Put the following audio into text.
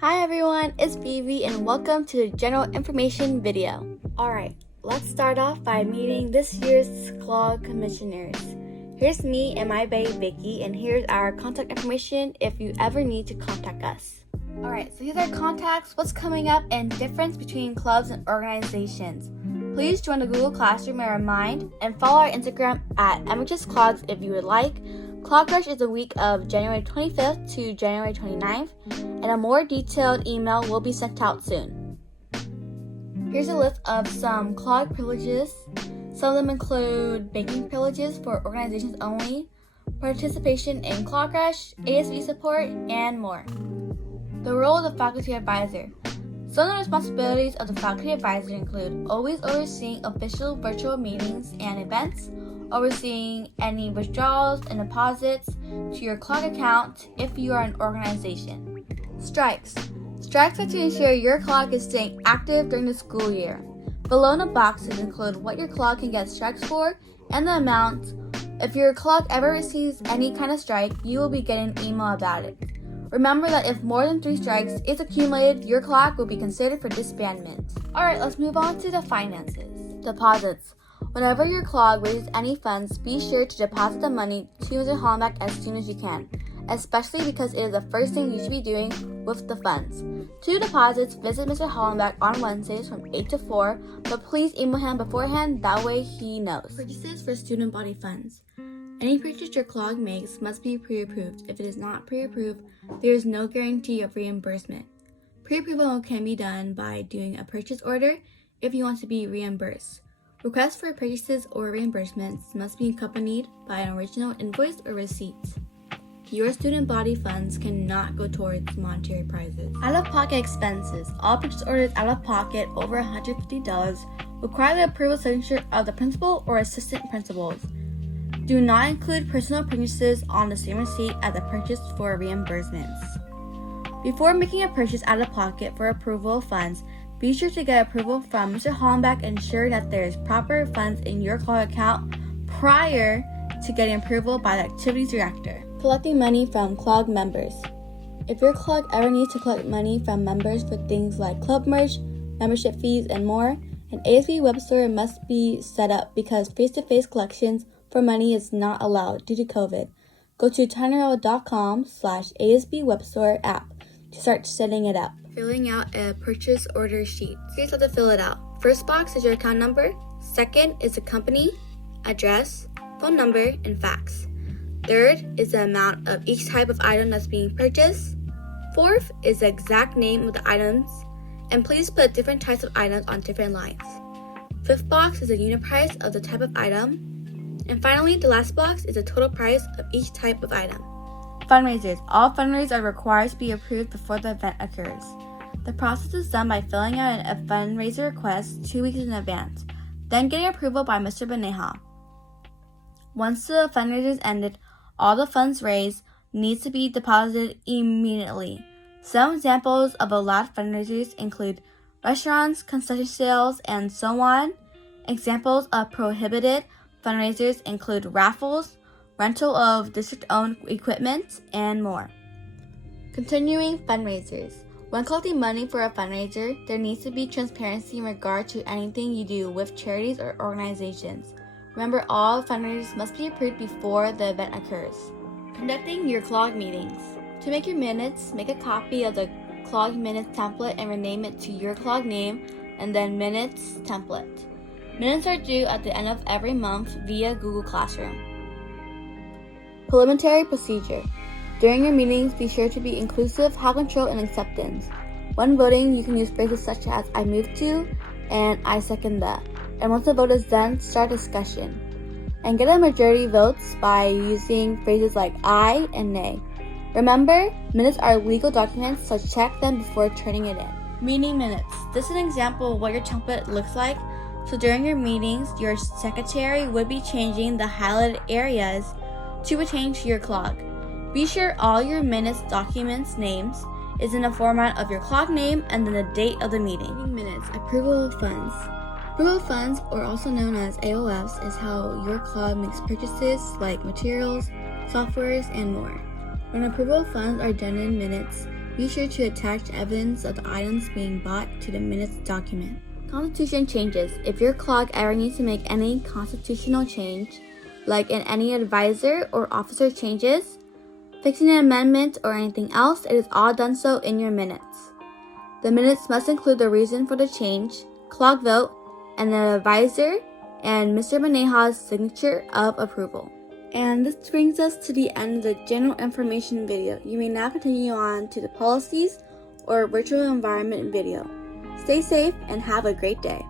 Hi everyone, it's Phoebe and welcome to the general information video. Alright, let's start off by meeting this year's CLOG commissioners. Here's me and my babe Vicky, and here's our contact information if you ever need to contact us. Alright, so here's our contacts, what's coming up, and difference between clubs and organizations. Please join the Google Classroom and Remind, and follow our Instagram at MHSClogs if you would like. CLOG Rush is the week of January 25th to January 29th, and a more detailed email will be sent out soon. Here's a list of some CLOG privileges. Some of them include banking privileges for organizations only, participation in CLOG Rush, ASB support, and more. The role of the faculty advisor. Some of the responsibilities of the faculty advisor include always overseeing official virtual meetings and events, overseeing any withdrawals and deposits to your CLOG account if you are an organization. Strikes. Strikes are to ensure your CLOG is staying active during the school year. Below in the boxes include what your CLOG can get strikes for and the amount. If your CLOG ever receives any kind of strike, you will be getting an email about it. Remember that if more than 3 strikes is accumulated, your CLOG will be considered for disbandment. Alright, let's move on to the finances. Deposits. Whenever your CLOG raises any funds, be sure to deposit the money to Mr. Hollenbeck as soon as you can, especially because it is the first thing you should be doing with the funds. To do deposits, visit Mr. Hollenbeck on Wednesdays from 8 to 4, but please email him beforehand, that way he knows. Purchases for student body funds. Any purchase your CLOG makes must be pre-approved. If it is not pre-approved, there is no guarantee of reimbursement. Pre-approval can be done by doing a purchase order if you want to be reimbursed. Requests for purchases or reimbursements must be accompanied by an original invoice or receipt. Your student body funds cannot go towards monetary prizes. Out-of-pocket expenses. All purchase orders out of pocket over $150 require the approval signature of the principal or assistant principals. Do not include personal purchases on the same receipt as the purchase for reimbursements. Before making a purchase out of pocket for approval of funds, be sure to get approval from Mr. Hollenbeck and ensure that there is proper funds in your CLOG account prior to getting approval by the activities director. Collecting money from CLOG members. If your CLOG ever needs to collect money from members for things like club merch, membership fees, and more, an ASB web store must be set up because face-to-face collections for money is not allowed due to COVID. Go to tinyurl.com/ASB web store app to start setting it up. Filling out a purchase order sheet. Here's how to fill it out. First box is your account number. Second is the company, address, phone number, and fax. Third is the amount of each type of item that's being purchased. Fourth is the exact name of the items. And please put different types of items on different lines. Fifth box is the unit price of the type of item. And finally, the last box is the total price of each type of item. Fundraisers. All fundraisers are required to be approved before the event occurs. The process is done by filling out a fundraiser request 2 weeks in advance, then getting approval by Mr. Beneha. Once the fundraiser is ended, all the funds raised needs to be deposited immediately. Some examples of allowed fundraisers include restaurants, concession sales, and so on. Examples of prohibited fundraisers include raffles, rental of district-owned equipment, and more. Continuing fundraisers. When collecting money for a fundraiser, there needs to be transparency in regard to anything you do with charities or organizations. Remember, all fundraisers must be approved before the event occurs. Conducting your CLOG meetings. To make your minutes, make a copy of the CLOG minutes template and rename it to your CLOG name and then minutes template. Minutes are due at the end of every month via Google Classroom. Parliamentary procedure. During your meetings, be sure to be inclusive, have control, and acceptance. When voting, you can use phrases such as I move to and I second that. And once the vote is done, start discussion. And get a majority votes by using phrases like I and nay. Remember, minutes are legal documents, so check them before turning it in. Meeting minutes. This is an example of what your template looks like. So during your meetings, your secretary would be changing the highlighted areas to pertain to your CLOG. Be sure all your minutes documents names is in the format of your CLOG name and then the date of the meeting. Minutes. Approval of funds. Approval of funds, or also known as AOFs, is how your CLOG makes purchases like materials, softwares, and more. When approval of funds are done in minutes, Be sure to attach evidence of the items being bought to the minutes document. Constitution changes. If your CLOG ever needs to make any constitutional change, like in any advisor or officer changes, fixing an amendment, or anything else, it is all done so in your minutes. The minutes must include the reason for the change, CLOG vote, and the advisor and Mr. Maneja's signature of approval. And this brings us to the end of the general information video. You may now continue on to the policies or virtual environment video. Stay safe and have a great day.